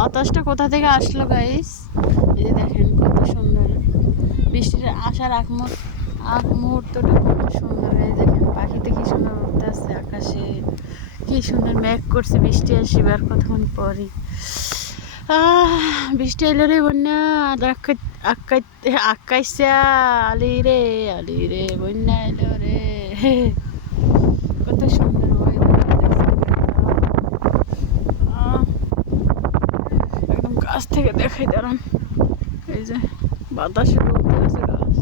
বাতাসটা কোথা থেকে আসলো গাইস, এই যে দেখেন কত সুন্দর। বৃষ্টির আসার আগ মুহূর্তটা কত সুন্দর। এই দেখেন পাখিতে কি সুন্দর উঠতে আসছে আকাশে, কি সুন্দর মেঘ করছে, বৃষ্টি আসিবার কতক্ষণ পরই। বৃষ্টি এলো রে বন্যা, আকাইসা আলি রে বন্যা এলো রে। কত সুন্দর একদম গাছ থেকে দেখাই দাঁড়ান, এই যে বাতাসে উঠতে আছে গাছ।